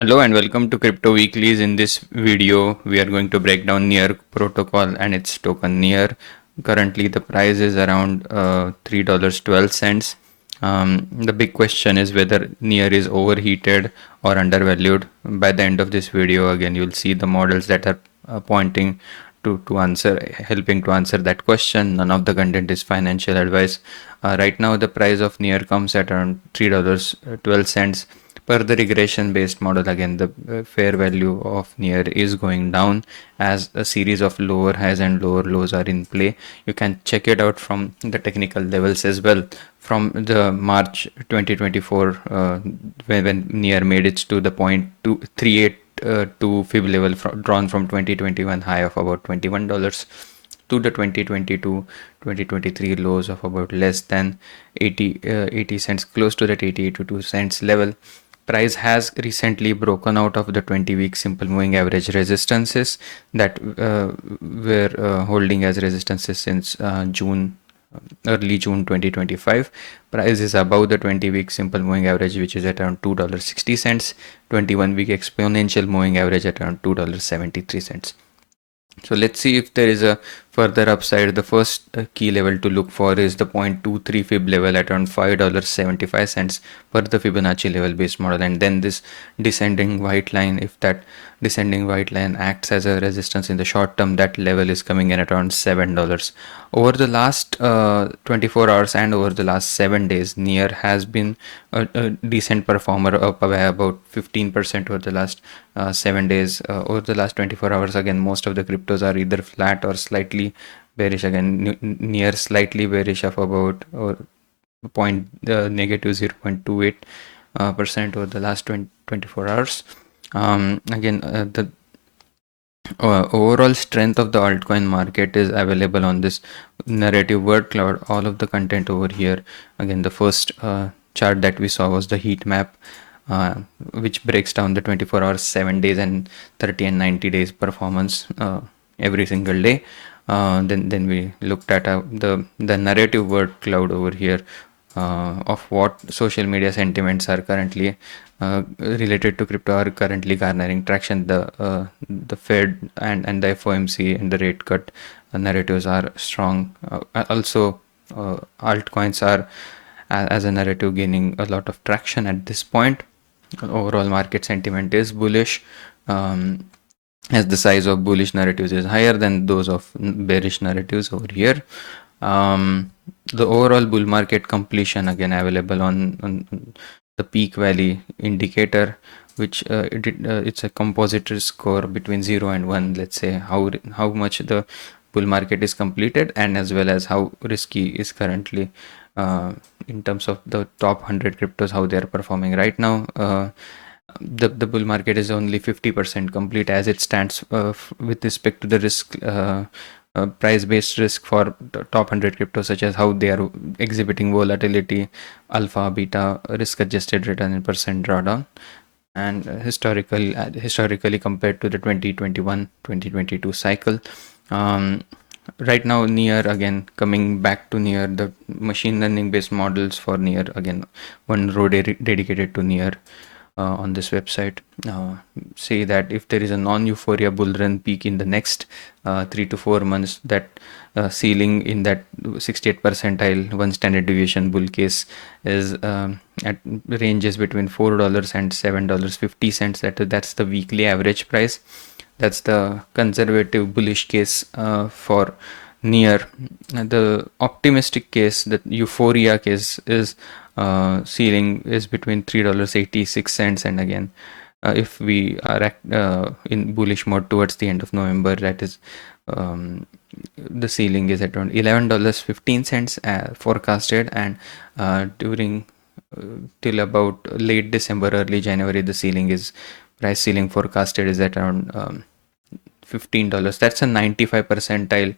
Hello and welcome to Crypto Weeklies. In this video, we are going to break down Near protocol and its token Near. Currently, the price is around $3.12. The big question is whether Near is overheated or undervalued. By the end of this video, again, you'll see the models that are pointing to answer, helping to answer that question. None of the content is financial advice. Right now, the price of Near comes at around $3.12. Per the regression based model, again, the fair value of Near is going down as a series of lower highs and lower lows are in play. You can check it out from the technical levels as well. From the March 2024, when Near made it to the point 238 fib level drawn from 2021 high of about $21 to the 2022-2023 lows of about less than 80 cents, close to that 80 to 2 cents level. Price has recently broken out of the 20-week simple moving average resistances that were holding as resistances since early June 2025. Price is above the 20-week simple moving average, which is at around $2.60. 21-week exponential moving average at around $2.73. So let's see if there is a further upside. The first key level to look for is the 0.23 fib level at around $5.75 per the Fibonacci level based model, and then this descending white line. If that descending white line acts as a resistance in the short term, that level is coming in at around $7. Over the last 24 hours and over the last 7 days, Near has been a decent performer, up by about 15% over the last 7 days. Over the last 24 hours, again, most of the cryptos are either flat or slightly bearish. Again, Near slightly bearish of about or negative 0.28 percent over the last 24 hours. Again, the overall strength of the altcoin market is available on this narrative word cloud. All of the content over here. Again, the first chart that we saw was the heat map, which breaks down the 24 hours, 7 days, and 30 and 90 days performance every single day. Then we looked at the narrative word cloud over here, of what social media sentiments are currently related to crypto are currently garnering traction. The Fed and the FOMC and the rate cut narratives are strong. Also, altcoins are as a narrative gaining a lot of traction at this point. Overall market sentiment is bullish. As the size of bullish narratives is higher than those of bearish narratives over here. The overall bull market completion, again, available on the peak valley indicator, which it's a composite risk score between 0 and 1. Let's say how much the bull market is completed, and as well as how risky is currently, in terms of the top 100 cryptos, how they are performing right now. The bull market is only 50% complete as it stands, with respect to the risk, price based risk for the top 100 cryptos, such as how they are exhibiting volatility, alpha, beta, risk adjusted return in percent drawdown, and historically compared to the 2021-2022 cycle. Right now, Near, again, coming back to Near, the machine learning based models for Near, again, one row dedicated to Near on this website, say that if there is a non-euphoria bull run peak in the next 3 to 4 months, that ceiling in that 68th percentile one standard deviation bull case is at ranges between $4 and $7.50. That's the weekly average price. That's the conservative bullish case for Near. The optimistic case, the euphoria case, is ceiling is between $3.86. And again, if we are in bullish mode towards the end of November, that is, the ceiling is at around $11.15 forecasted, and during till about late December, early January, the ceiling is price ceiling forecasted is at around $15. That's a 95 percentile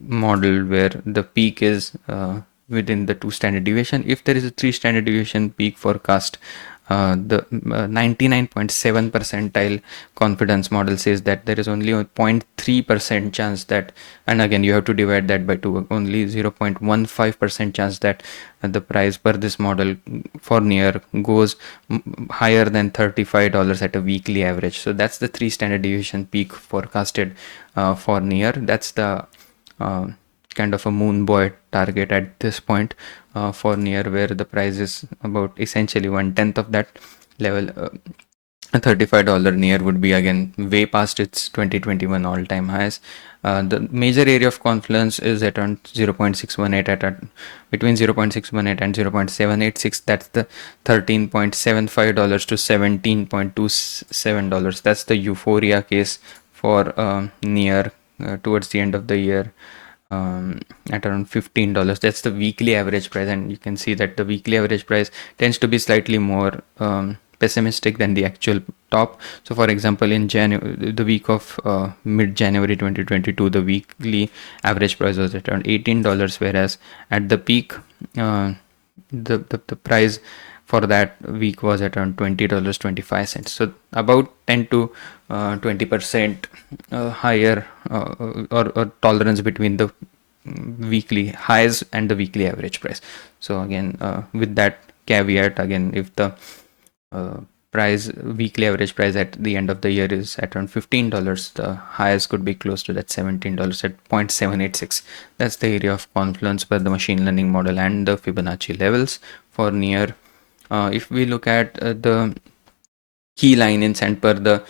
model where the peak is within the 2 standard deviation. If there is a 3 standard deviation peak forecast, The 99.7 percentile confidence model says that there is only a 0.3% chance that, and again you have to divide that by 2, only 0.15% chance that the price per this model for near goes higher than $35 at a weekly average. So that's the 3 standard deviation peak forecasted for near. That's the kind of a moon boy target at this point for near, where the price is about essentially 1/10 of that level. A $35 near would be again way past its 2021 all-time highs. The major area of confluence is at around 0.618 between 0.618 and 0.786. That's the $13.75 to $17.27. That's the euphoria case for near towards the end of the year. At around $15. That's the weekly average price, and you can see that the weekly average price tends to be slightly more pessimistic than the actual top. So for example, in January, the week of mid-January 2022, the weekly average price was at around $18, whereas at the peak the price for that week was at around $20.25. So about 10 to 20% higher or tolerance between the weekly highs and the weekly average price. So again, with that caveat, again, if the weekly average price at the end of the year is at around $15, the highest could be close to that $17 at 0.786. That's the area of confluence per the machine learning model and the Fibonacci levels for near. If we look at the key line in and per the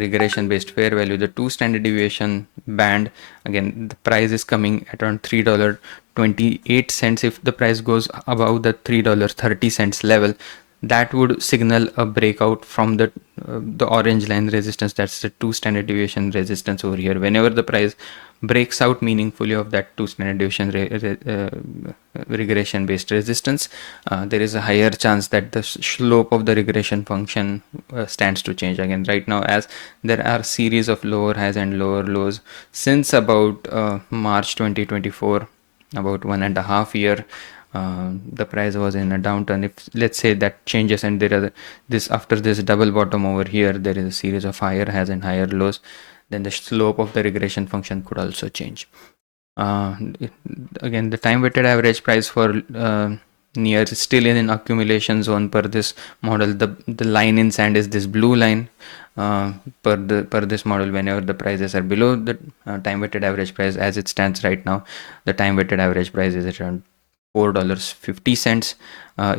regression based fair value, the 2 standard deviation band, again the price is coming at around $3.28. If the price goes above the $3.30 level, that would signal a breakout from the orange line resistance. That's the 2 standard deviation resistance over here. Whenever the price breaks out meaningfully of that 2 standard deviation regression based resistance, there is a higher chance that the slope of the regression function stands to change. Again, right now, as there are series of lower highs and lower lows since about March 2024, about 1.5 years, the price was in a downturn. If let's say that changes and there are after this double bottom over here, there is a series of higher highs and higher lows, then the slope of the regression function could also change. Again, the time weighted average price for near is still in an accumulation zone per this model. The line in sand is this blue line per this model. Whenever the prices are below the time weighted average price as it stands right now, the time weighted average price is around $4.50.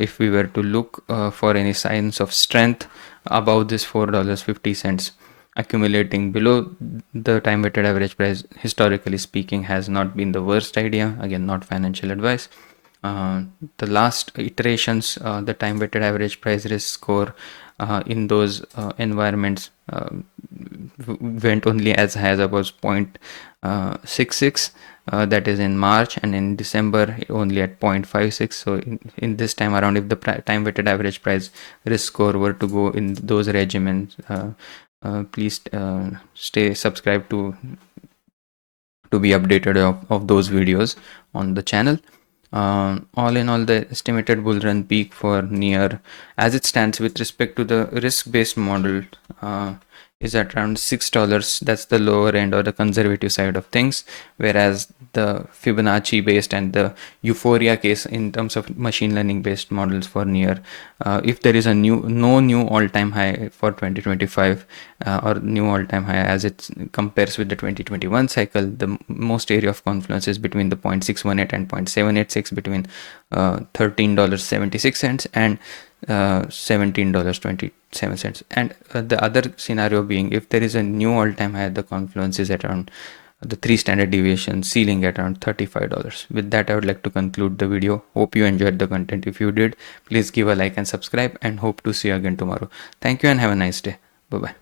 If we were to look for any signs of strength above this $4.50, accumulating below the time weighted average price, historically speaking, has not been the worst idea. Again, not financial advice. The last iterations, the time weighted average price risk score in those environments went only as high as about 0.66. That is in March, and in December only at 0.56. So in this time around, if the time weighted average price risk score were to go in those regimens, please stay subscribed to be updated of those videos on the channel. All in all, the estimated bull run peak for near as it stands with respect to the risk based model is at around $6. That's the lower end or the conservative side of things, whereas the Fibonacci based and the Euphoria case in terms of machine learning based models for near, if there is a no new all-time high for 2025 or new all-time high as it compares with the 2021 cycle, the most area of confluence is between the 0.618 and 0.786, between $13.76 and $17.27. And the other scenario being, if there is a new all-time high, the confluence is at around the 3 standard deviation ceiling at around $35. With that, I would like to conclude the video. Hope you enjoyed the content. If you did, please give a like and subscribe, and hope to see you again tomorrow. Thank you and have a nice day. Bye bye.